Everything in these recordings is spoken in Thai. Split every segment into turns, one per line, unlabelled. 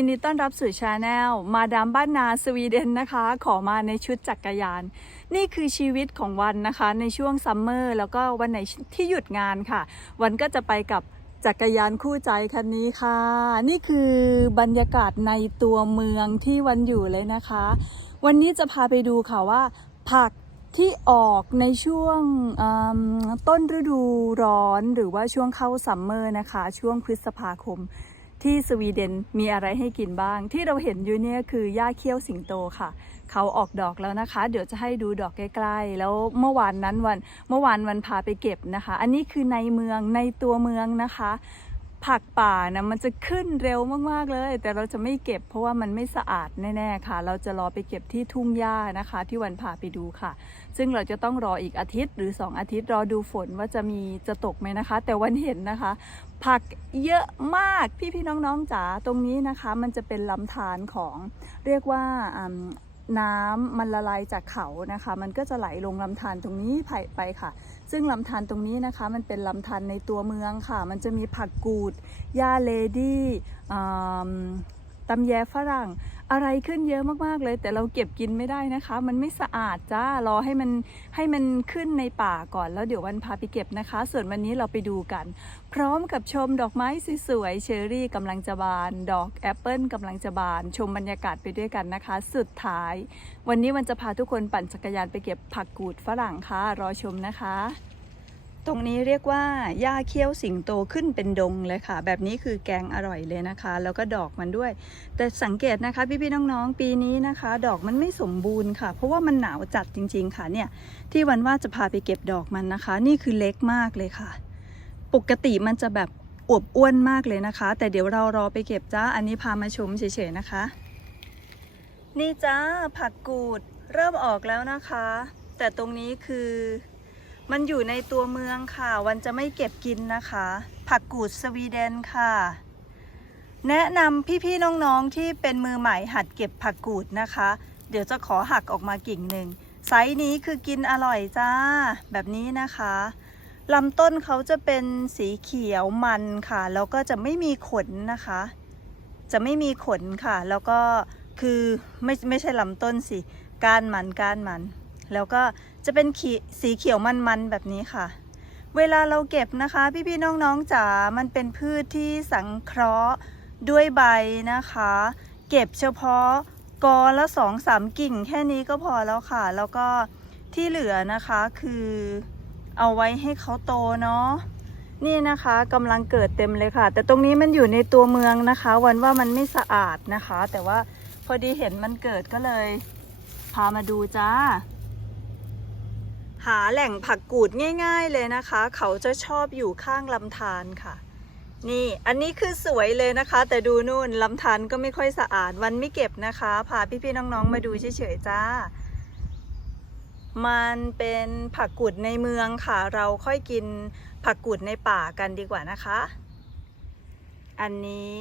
ยินดีต้อนรับสู่ชาแนลมาดามบ้านนาสวีเดนนะคะ ขอมาในชุดจักรยาน นี่คือชีวิตของวันนะคะ ในช่วงซัมเมอร์แล้วก็วันไหนที่หยุดงานค่ะ วันก็จะไปกับจักรยานคู่ใจคันนี้ค่ะ นี่คือบรรยากาศในตัวเมืองที่วันอยู่เลยนะคะ วันนี้จะพาไปดูค่ะว่า ผักที่ออกในช่วงต้นฤดูร้อนหรือว่าช่วงเข้าซัมเมอร์นะคะ ช่วงพฤษภาคม ที่สวีเดนมีอะไรให้กินบ้าง ที่เราเห็นอยู่เนี่ยคือหญ้าเขี้ยวสิงโตค่ะ เขาออกดอกแล้วนะคะ เดี๋ยวจะให้ดูดอกใกล้ๆ แล้วเมื่อวานนั้นวันเมื่อวานวันพาไปเก็บนะคะ อันนี้คือในเมืองในตัวเมืองนะคะ ผักป่านะมันจะขึ้นเร็วมากๆเลย แต่เราจะไม่เก็บเพราะว่ามันไม่สะอาดแน่ๆค่ะ เราจะรอไปเก็บที่ทุ่งหญ้านะคะ ที่วันพาไปดูค่ะ ซึ่งเราจะต้องรออีกอาทิตย์หรือ 2 อาทิตย์รอดูฝนว่าจะมีจะตกไหมนะคะ แต่วันเห็นนะคะ ผักเยอะมากพี่พี่น้องๆจ๋าตรงนี้นะคะ มันจะเป็นลำธารของเรียกว่าน้ำมันละลายจากเขานะคะ มันก็จะไหลลงลำธารตรงนี้ไปไปค่ะ ซึ่งลำธารตรงนี้นะคะ มันเป็นลำธารในตัวเมืองค่ะ มันจะมีผักกูดหญ้าเลดี้ตำแยฝรั่ง อะไรขึ้นเยอะมากๆเลย แต่เราเก็บกินไม่ได้นะคะ มันไม่สะอาดจ้ารอให้มันให้มันขึ้นในป่าก่อนแล้วเดี๋ยววันพาไปเก็บนะคะ ส่วนวันนี้เราไปดูกัน พร้อมกับชมดอกไม้สวยๆเชอรี่กำลังจะบาน ดอกแอปเปิลกำลังจะบาน ชมบรรยากาศไปด้วยกันนะคะ สุดท้าย วันนี้วันจะพาทุกคนปั่นจักรยานไปเก็บผักกูดฝรั่งค่ะรอชมนะคะ ตรงนี้เรียกว่าหญ้าเขี้ยวสิงโตขึ้นเป็นดงเลยค่ะ แบบนี้คือแกงอร่อยเลยนะคะ แล้วก็ดอกมันด้วย แต่สังเกตนะคะพี่ๆน้องๆ ปีนี้นะคะ ดอกมันไม่สมบูรณ์ค่ะ เพราะว่ามันหนาวจัดจริง ๆ ค่ะเนี่ยที่วันว่าจะพาไปเก็บดอกมันนะคะ นี่คือเล็กมากเลยค่ะ ปกติมันจะแบบอวบอ้วนมากเลยนะคะ แต่เดี๋ยวเรารอไปเก็บจ้าอันนี้พามาชมเฉยๆนะคะ นี่จ้าผักกูดเริ่มออกแล้วนะคะ แต่ตรงนี้คือ มันอยู่ในตัวเมืองค่ะ วันจะไม่เก็บกินนะคะ ผักกูดสวีเดนค่ะ แนะนำพี่ๆน้องๆที่เป็นมือใหม่หัดเก็บผักกูดนะคะ เดี๋ยวจะขอหักออกมากิ่งหนึ่งไซส์นี้คือกินอร่อยจ้า แบบนี้นะคะลำต้นเขาจะเป็นสีเขียวมันค่ะ แล้วก็จะไม่มีขนนะคะ จะไม่มีขนค่ะ แล้วก็คือไม่ไม่ใช่ลำต้นสิ ก้านมันก้านมัน แล้วก็จะเป็นสีเขียวมันๆแบบนี้ค่ะ เวลาเราเก็บนะคะ พี่ๆน้องๆจ๋ามันเป็นพืชที่สังเคราะห์ด้วยใบนะคะ เก็บเฉพาะกอละสองสามกิ่งแค่นี้ก็พอแล้วค่ะ แล้วก็ที่เหลือนะคะคือเอาไว้ให้เขาโตเนาะนี่นะคะกำลังเกิดเต็มเลยค่ะ แต่ตรงนี้มันอยู่ในตัวเมืองนะคะ วันว่ามันไม่สะอาดนะคะ แต่ว่าพอดีเห็นมันเกิดก็เลย พามาดูจ้า หาแหล่งผักกูดง่าย ๆเลยนะคะ เขาจะชอบอยู่ข้างลำธารค่ะ นี่อันนี้คือสวยเลยนะคะ แต่ดูนู่นลำธารก็ไม่ค่อยสะอาดวันไม่เก็บนะคะพาพี่ๆน้องๆมาดูเฉยๆจ้า มันเป็นผักกูดในเมืองค่ะ เราค่อยกินผักกูดในป่ากันดีกว่านะคะ อันนี้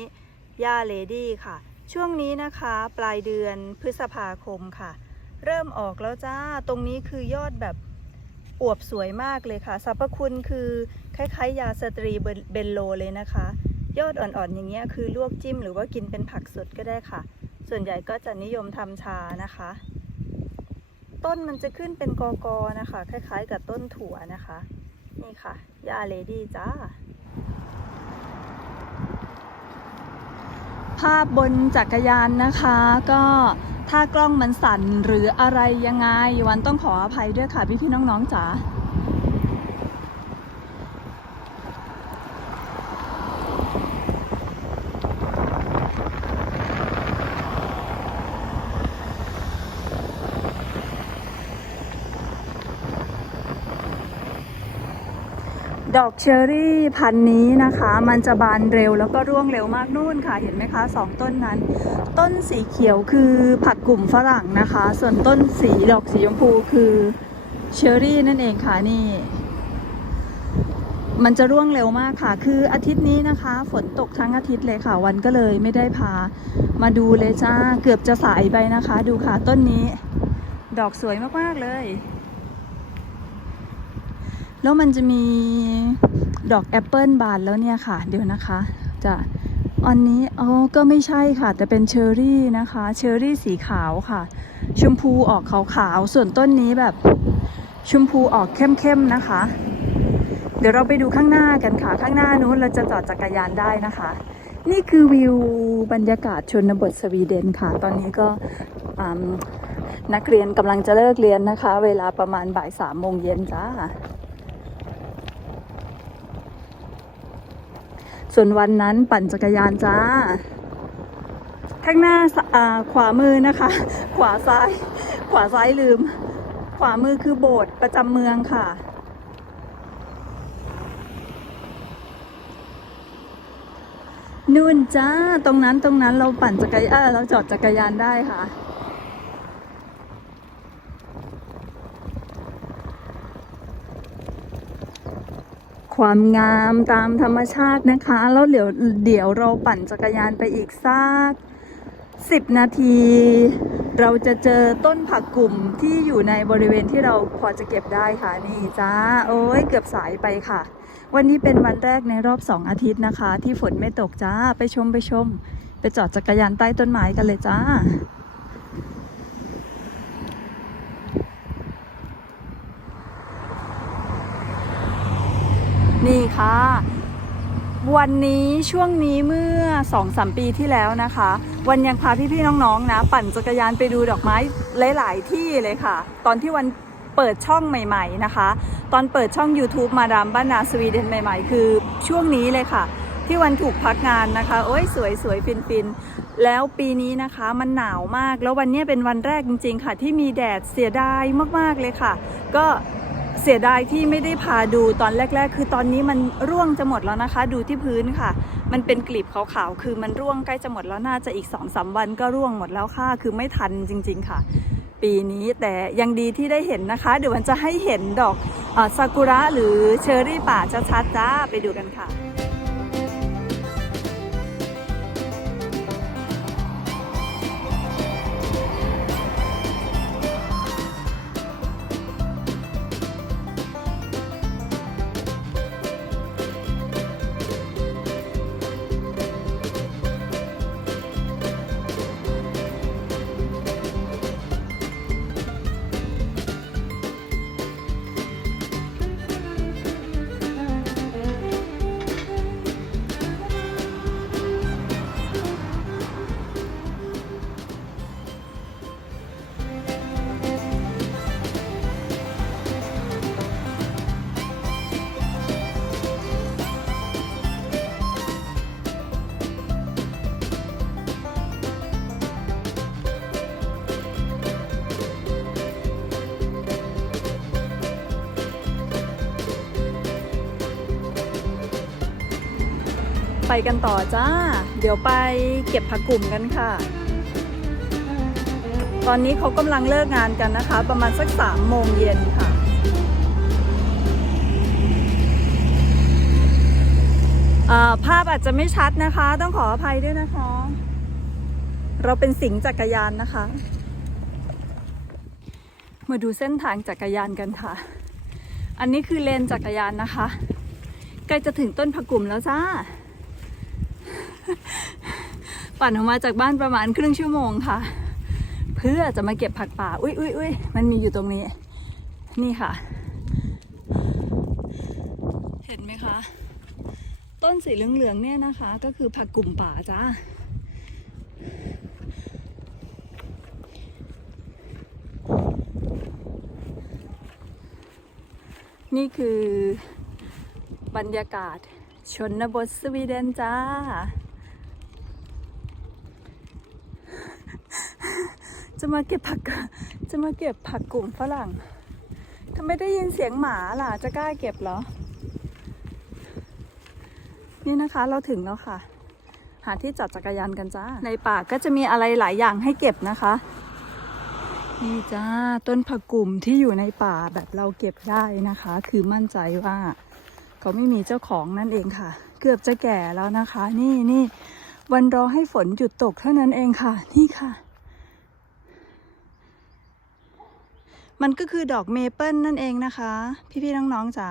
ย่าเลดี้ค่ะ ช่วงนี้นะคะ ปลายเดือนพฤษภาคมค่ะ เริ่มออกแล้วจ้าตรงนี้คือยอดแบบ อวบสวยมากเลยค่ะสรรพคุณคือคล้ายๆ ยาสตรีเบนโลเลยนะคะ ยอดอ่อนๆอย่างเงี้ยคือลวกจิ้มหรือว่ากินเป็นผักสดก็ได้ค่ะ ส่วนใหญ่ก็จะนิยมทำชานะคะ ต้นมันจะขึ้นเป็นกอกอนะคะ คล้ายๆ กับต้นถั่วนะคะ นี่ค่ะยาเลดี้จ้า ภาพบนจักรยานนะคะ ก็ถ้ากล้องมันสั่นหรืออะไรยังไง วันต้องขออภัยด้วยค่ะพี่พี่น้องๆจ๋า ดอกเชอรี่พันนี้นะคะ มันจะบานเร็วแล้วก็ร่วงเร็วมากนู่นค่ะ เห็นไหมคะสองต้นนั้น ต้นสีเขียวคือผักกลุ่มฝรั่งนะคะ ส่วนต้นสีดอกสีชมพูคือเชอรี่นั่นเองค่ะนี่ มันจะร่วงเร็วมากค่ะ คืออาทิตย์นี้นะคะ ฝนตกทั้งอาทิตย์เลยค่ะ วันก็เลยไม่ได้พามาดูเลยจ้า เกือบจะสายไปนะคะ ดูค่ะต้นนี้ ดอกสวยมากๆเลย แล้วมันจะมีดอกแอปเปิลบานแล้วเนี่ยค่ะ เดี๋ยวนะคะจะอันนี้อ๋อก็ไม่ใช่ค่ะ แต่เป็นเชอร์รี่นะคะ เชอร์รี่สีขาวค่ะ ชมพูออกขาวๆ ส่วนต้นนี้แบบชมพูออกเข้มๆนะคะ เดี๋ยวเราไปดูข้างหน้ากันค่ะ ข้างหน้านู้นเราจะจอดจักรยานได้นะคะ นี่คือวิวบรรยากาศชนบทสวีเดนค่ะ ตอนนี้ก็นักเรียนกำลังจะเลิกเรียนนะคะ เวลาประมาณบ่ายสามโมงเย็นจ้า ส่วนวันนั้นปั่นจักรยานจ้า ข้างหน้าอ่าขวามือนะคะ ขวาซ้าย ขวาซ้ายลืม ขวามือคือโบสถ์ประจำเมืองค่ะ นู่นจ้า ตรงนั้นตรงนั้นเราปั่นจักรยานเราจอดจักรยานได้ค่ะ ความงามตามธรรมชาตินะคะ แล้วเดี๋ยวเดี๋ยวเราปั่นจักรยานไปอีกสักสิบนาที เราจะเจอต้นผักกลุ่มที่อยู่ในบริเวณที่เราพอจะเก็บได้ค่ะนี่จ้าโอ้ยเกือบสายไปค่ะ วันนี้เป็นวันแรกในรอบสองอาทิตย์นะคะ ที่ฝนไม่ตกจ้าไปชมไปชม ไปจอดจักรยานใต้ต้นไม้กันเลยจ้า นี่ค่ะ วันนี้ช่วงนี้เมื่อ2องสมปีที่แล้วนะคะ วันยังพาพี่ๆน้องๆนะ ปั่นจักรยานไปดูดอกไม้หลาย ๆ ที่เลยค่ะ ตอนที่วันเปิดช่องใหม่ ๆนะคะ ตอนเปิดช่อง YouTube มาดามบ้านนาสวีเดนใหม่ ๆ คือช่วงนี้เลยค่ะ ที่วันถูกพักงานนะคะโอ้ยสวยสวยฟินฟินๆแล้วปีนี้นะคะมันหนาวมากแล้ววันนี้เป็นวันแรกจริง ๆ ค่ะ ที่มีแดดเสียดายมากๆเลยค่ะ ก็ เสียดายที่ไม่ได้พาดูตอนแรก ๆ คือตอนนี้มันร่วงจะหมดแล้วนะคะ ดูที่พื้นค่ะ มันเป็นกลีบขาวๆคือมันร่วงใกล้จะหมดแล้วน่าจะอีก2อสวันก็ร่วงหมดแล้วค่ะ คือไม่ทันจริง ๆ ค่ะ ปีนี้แต่ยังดีที่ได้เห็นนะคะ เดี๋ยวมันจะให้เห็นดอกอซากุระหรือเชอร์รี่ป่าชัดๆจ้าไปดูกันค่ะ ไปกันต่อจ้า เดี๋ยวไปเก็บผักกลุ่มกันค่ะ ตอนนี้เขากำลังเลิกงานกันนะคะ ประมาณสักสามโมงเย็นค่ะภาพอาจจะไม่ชัดนะคะ ต้องขออภัยด้วยนะคะ เราเป็นสิงจักรยานนะคะ มาดูเส้นทางจักรยานกันค่ะ อันนี้คือเลนจักรยานนะคะ ใกล้จะถึงต้นผักกลุ่มแล้วจ้า ปั่นออกมาจากบ้านประมาณครึ่งชั่วโมงค่ะ เพื่อจะมาเก็บผักป่า อุ้ยอุ้ยอุ้ยมันมีอยู่ตรงนี้ นี่ค่ะ เห็นไหมคะ ต้นสีเหลืองๆเนี่ยนะคะ ก็คือผักกลุ่มป่าจ้านี่คือบรรยากาศชนบทสวีเดนจ้า จะมาเก็บผักจะมาเก็บผักกลุ่มฝรั่งทำไมได้ยินเสียงหมาล่ะ จะกล้าเก็บเหรอ นี่นะคะเราถึงแล้วค่ะ หาที่จอดจักรยานกันจ้า ในป่าก็จะมีอะไรหลายอย่างให้เก็บนะคะ นี่จ้าต้นผักกลุ่มที่อยู่ในป่าแบบเราเก็บได้นะคะ คือมั่นใจว่า เขาไม่มีเจ้าของนั่นเองค่ะ เกือบจะแก่แล้วนะคะ นี่นี่วันรอให้ฝนหยุดตกเท่านั้นเองค่ะ นี่ค่ะ มันก็คือดอกเมเปิลนั่นเองนะคะ พี่ๆน้องๆจ๋า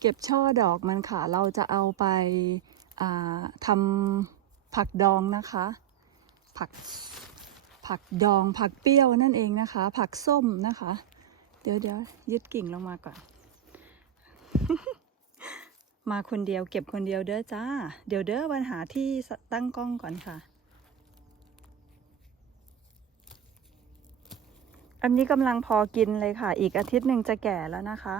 เก็บช่อดอกมันค่ะ เราจะเอาไปทำผักดองนะคะ ผักผักดองผักเปรี้ยวนั่นเองนะคะ ผักส้มนะคะ เดี๋ยวเดี๋ยวยึดกิ่งลงมาก่อน มาคนเดียวเก็บคนเดียวเด้อจ้า เดี๋ยวเด้อวันหาที่ตั้งกล้องก่อนค่ะ อันนี้กำลังพอกินเลยค่ะ อีกอาทิตย์หนึ่งจะแก่แล้วนะคะ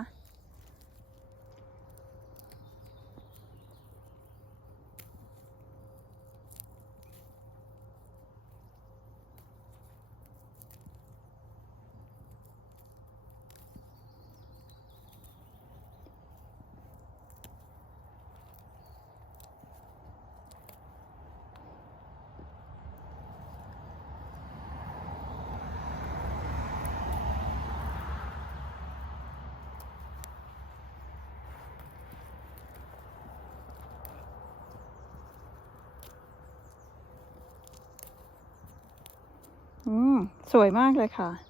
อืม สวยมากเลยค่ะ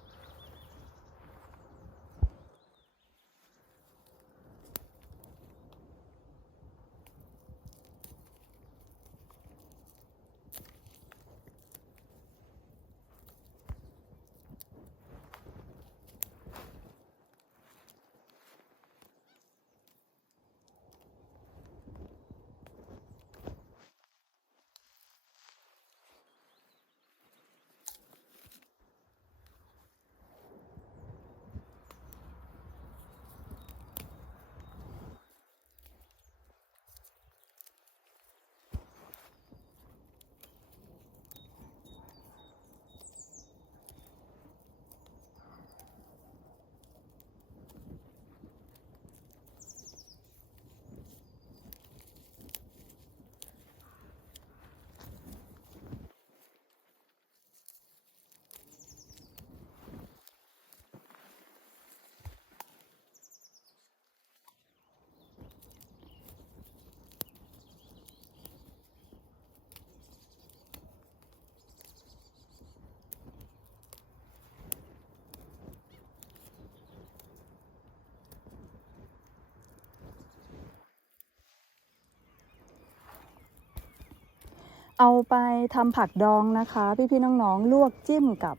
เอาไปทำผักดองนะคะ พี่ๆน้องๆลวกจิ้มกับ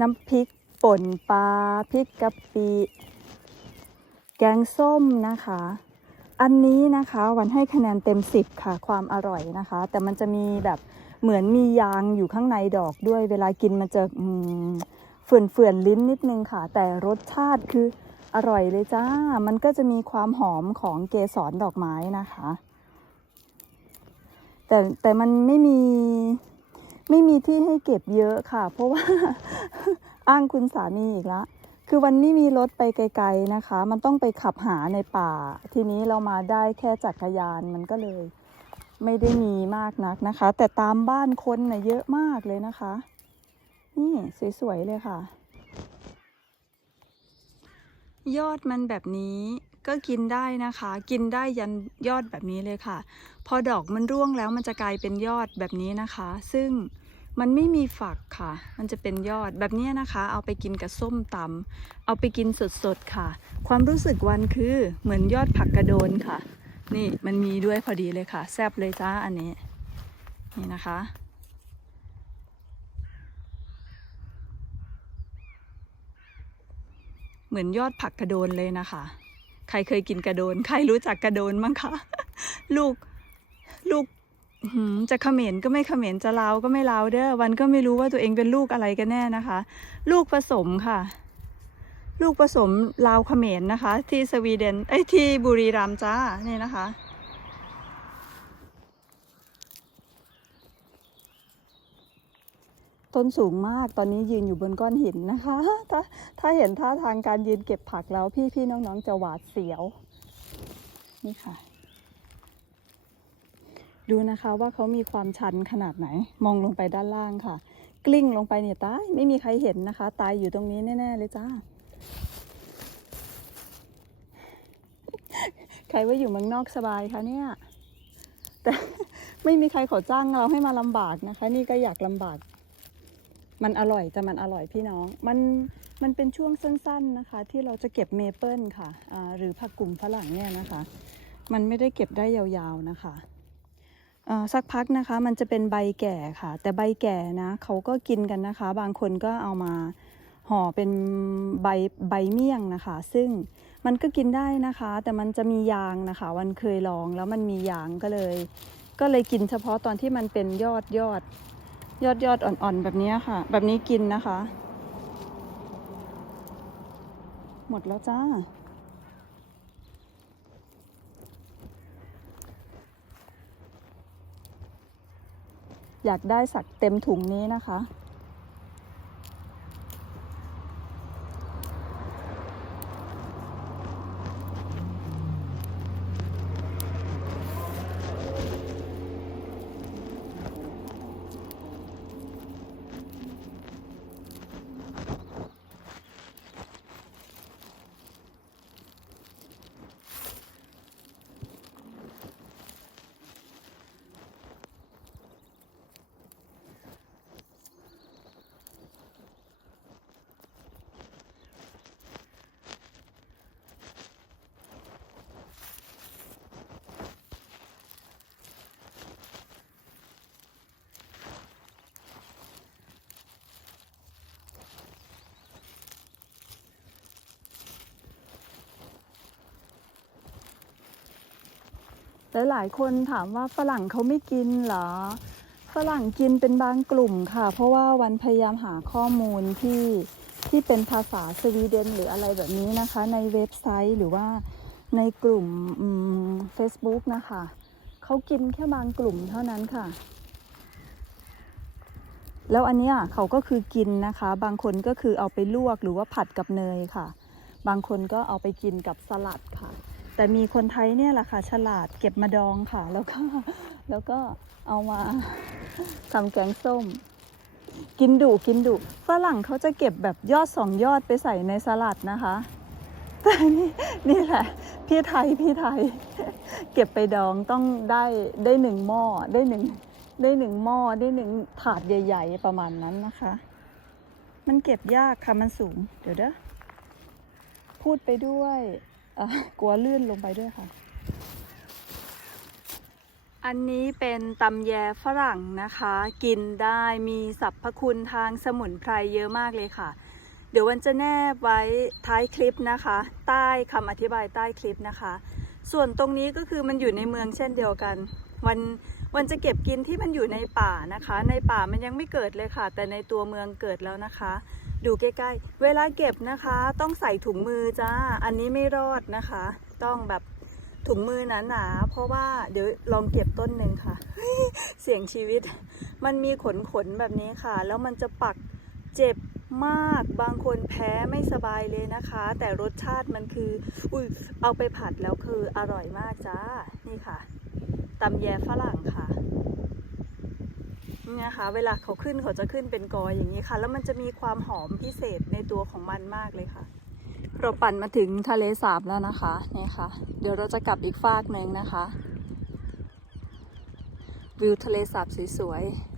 น้ำพริกป่นปลาพริกกะปิ แกงส้มนะคะ อันนี้นะคะวันให้คะแนนเต็ม 10 ค่ะ ความอร่อยนะคะ แต่มันจะมีแบบเหมือนมียางอยู่ข้างในดอกด้วย เวลากินมันจะอืมเฟื่อนเฟื่อนลิ้นนิดนึงค่ะ แต่รสชาติคืออร่อยเลยจ้า มันก็จะมีความหอมของเกสรดอกไม้นะคะ แต่แต่มันไม่มีไม่มีที่ให้เก็บเยอะค่ะ เพราะว่าอ้างคุณสามีอีกแล้วคือวันนี้มีรถไปไกล ๆนะคะ มันต้องไปขับหาในป่า ทีนี้เรามาได้แค่จักรยานมันก็เลย ไม่ได้มีมากนักนะคะ แต่ตามบ้านคนน่ะเยอะมากเลยนะคะ นี่สวยๆเลยค่ะ ยอดมันแบบนี้ ก็กินได้นะคะ กินได้ยันยอดแบบนี้เลยค่ะ พอดอกมันร่วงแล้วมันจะกลายเป็นยอดแบบนี้นะคะ ซึ่งมันไม่มีฝักค่ะ มันจะเป็นยอดแบบนี้นะคะ เอาไปกินกับส้มตำเอาไปกินสดๆค่ะ ความรู้สึกวันคือเหมือนยอดผักกระโดนค่ะ นี่มันมีด้วยพอดีเลยค่ะ แซบเลยจ้าอันนี้ นี่นะคะเหมือนยอดผักกระโดนเลยนะคะ ใครเคยกินกระโดน ใครรู้จักกระโดนมั้งคะ ลูก ลูกจะเขมรก็ไม่เขมรจะลาวก็ไม่ลาวเด้อ วันก็ไม่รู้ว่าตัวเองเป็นลูกอะไรกันแน่นะคะ ลูกผสมค่ะ ลูกผสมลาวเขมรนะคะ ที่สวีเดน เอ้ยที่บุรีรัมย์จ้า นี่นะคะ ต้นสูงมากตอนนี้ยืนอยู่บนก้อนหินนะคะ ถ้าถ้าเห็นท่าทางการยืนเก็บผักแล้วพี่พี่น้องๆจะหวาดเสียว นี่ค่ะ ดูนะคะว่าเขามีความชันขนาดไหน มองลงไปด้านล่างค่ะ กลิ้งลงไปเนี่ยตายไม่มีใครเห็นนะคะ ตายอยู่ตรงนี้แน่ๆเลยจ้าใครว่าอยู่เมืองนอกสบายคะเนี่ย แต่ไม่มีใครขอจ้างเราให้มาลำบากนะคะ นี่ก็อยากลำบาก มันอร่อยแต่มันอร่อยพี่น้อง มันมันเป็นช่วงสั้นๆนะคะ ที่เราจะเก็บเมเปิลค่ะหรือผักกลุ่มฝรั่งเนี่ยนะคะ มันไม่ได้เก็บได้ยาวๆนะคะสักพักนะคะมันจะเป็นใบแก่ค่ะ แต่ใบแก่นะเขาก็กินกันนะคะ บางคนก็เอามาห่อเป็นใบใบเมี่ยงนะคะ ซึ่งมันก็กินได้นะคะ แต่มันจะมียางนะคะวันเคยลองแล้วมันมียางก็เลย ก็เลยกินเฉพาะตอนที่มันเป็นยอดยอด ยอดยอดอ่อนๆ แบบนี้ค่ะ แบบนี้กินนะคะ หมดแล้วจ้า อยากได้สักเต็มถุงนี้นะคะ หลายๆคนถามว่าฝรั่งเขาไม่กินเหรอ ฝรั่งกินเป็นบางกลุ่มค่ะ เพราะว่าวันพยายามหาข้อมูลที่ที่เป็นภาษาสวีเดนหรืออะไรแบบนี้นะคะ ในเว็บไซต์หรือว่าในกลุ่มเฟซบุ๊กนะคะเขากินแค่บางกลุ่มเท่านั้นค่ะ แล้วอันเนี้ยเขาก็คือกินนะคะ บางคนก็คือเอาไปลวกหรือว่าผัดกับเนยค่ะ บางคนก็เอาไปกินกับสลัดค่ะ แต่มีคนไทยเนี่ยแหละค่ะฉลาดเก็บมาดองค่ะ แล้วก็แล้วก็เอามาทำแกงส้ม กินดุกินดุฝรั่งเขาจะเก็บแบบยอดสองยอดไปใส่ในสลัดนะคะแต่นี่นี่แหละ พี่ไทยพี่ไทย เก็บไปดองต้องได้ได้หนึ่งหม้อได้หนึ่งได้หนึ่งหม้อได้หนึ่งถาดใหญ่ ๆ ประมาณนั้นนะคะ มันเก็บยากค่ะมันสูง เดี๋ยวเด้อพูดไปด้วย กลัวลื่นลงไปด้วยค่ะ อันนี้เป็นตำแยฝรั่งนะคะ กินได้มีสรรพคุณทางสมุนไพรเยอะมากเลยค่ะ เดี๋ยววันจะแนบไว้ท้ายคลิปนะคะ ใต้คำอธิบายใต้คลิปนะคะ ส่วนตรงนี้ก็คือมันอยู่ในเมืองเช่นเดียวกัน วันวันจะเก็บกินที่มันอยู่ในป่านะคะ ในป่ามันยังไม่เกิดเลยค่ะ แต่ในตัวเมืองเกิดแล้วนะคะ ดูใกล้ๆ เวลาเก็บนะคะ ต้องใส่ถุงมือจ้า อันนี้ไม่รอดนะคะ ต้องแบบถุงมือหนาๆ เพราะว่าเดี๋ยวลองเก็บต้นหนึ่งค่ะ เสียงชีวิต มันมีขนขนๆแบบนี้ค่ะ แล้วมันจะปักเจ็บมาก บางคนแพ้ไม่สบายเลยนะคะ แต่รสชาติมันคือ อุ้ย เอาไปผัดแล้วคืออร่อยมากจ้า นี่ค่ะตำแยฝรั่งค่ะ นี่นะคะ เวลาเขาขึ้นเขาจะขึ้นเป็นกออย่างนี้ค่ะ แล้วมันจะมีความหอมพิเศษในตัวของมันมากเลยค่ะ เราปั่นมาถึงทะเลสาบแล้วนะคะนี่ค่ะ เดี๋ยวเราจะกลับอีกฟากหนึ่งนะคะ วิวทะเลสาบสวยๆ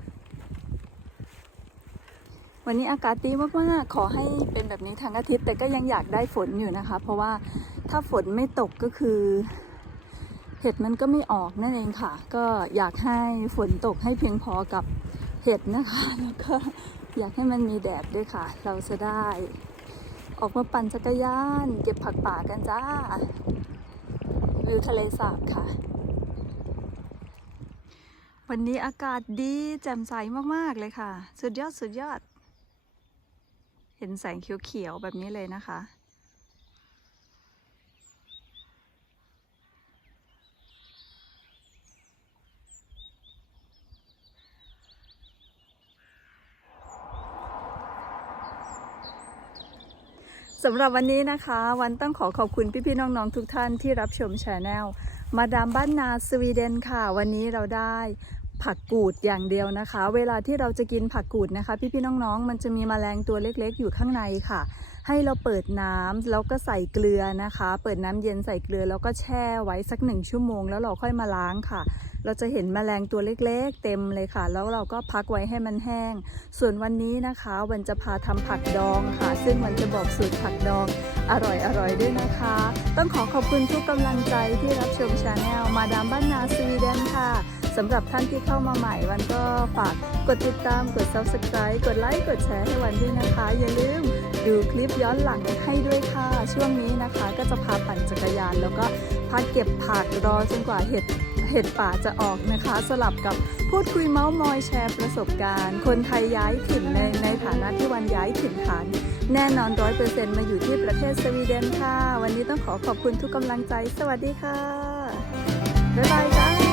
วันนี้อากาศดีมากๆขอให้เป็นแบบนี้ทั้งอาทิตย์ แต่ก็ยังอยากได้ฝนอยู่นะคะ เพราะว่าถ้าฝนไม่ตกก็คือ เห็ดมันก็ไม่ออกนั่นเองค่ะ ก็อยากให้ฝนตกให้เพียงพอกับเห็ดนะคะ แล้วก็อยากให้มันมีแดดด้วยค่ะ เราจะได้ ออกมาปั่นจักรยาน เก็บผักป่ากันจ้าวิวทะเลสาบค่ะ วันนี้อากาศดีแจ่มใสมาก ๆ เลยค่ะ สุดยอดสุดยอด เห็นแสงเขียว ๆ แบบนี้เลยนะคะำหรับวันนี้นะคะ วันต้องขอขอบคุณพี่ๆน้องๆทุกท่านที่รับชมช anel มาดามบ้านนาสวีเดนค่ะ วันนี้เราได้ผักกูดอย่างเดียวนะคะ เวลาที่เราจะกินผักกูดนะคะ พี่ๆน้องๆ มันจะมีแมลงตัวเล็กๆ อยู่ข้างในค่ะ ให้เราเปิดน้ำแล้วก็ใส่เกลือนะคะ เปิดน้ำเย็นใส่เกลือแล้วก็แช่ไว้สักหนึ่งชั่วโมง แล้วเราค่อยมาล้างค่ะ เราจะเห็นแมลงตัวเล็กๆ เต็มเลยค่ะ แล้วเราก็พักไว้ให้มันแห้ง ส่วนวันนี้นะคะวันจะพาทำผักดองค่ะ ซึ่งมันจะบอกสูตรผักดองอร่อยๆด้วยนะคะ ต้องขอขอบคุณทุกกำลังใจที่รับชมชาแนลมาดามบ้านนาสวีเดนค่ะสำหรับท่านที่เข้ามาใหม่วันก็ฝากกดติดตามกด subscribe กดไลค์กดแชร์ให้วันด้วยนะคะ อย่าลืมดูคลิปย้อนหลังให้ด้วยค่ะ ช่วงนี้นะคะก็จะพาปั่นจักรยาน แล้วก็พาเก็บผักรอจนกว่าเห็ด เห็ดป่าจะออกนะคะ สลับกับพูดคุยเมาส์มอยแชร์ประสบการณ์ คนไทยย้ายถิ่นในในฐานะที่วันย้ายถิ่นฐาน แน่นอนร้อยเปอร์เซ็นต์มาอยู่ที่ประเทศสวีเดนค่ะ วันนี้ต้องขอขอบคุณทุกกำลังใจ สวัสดีค่ะ บ๊ายบายจ้า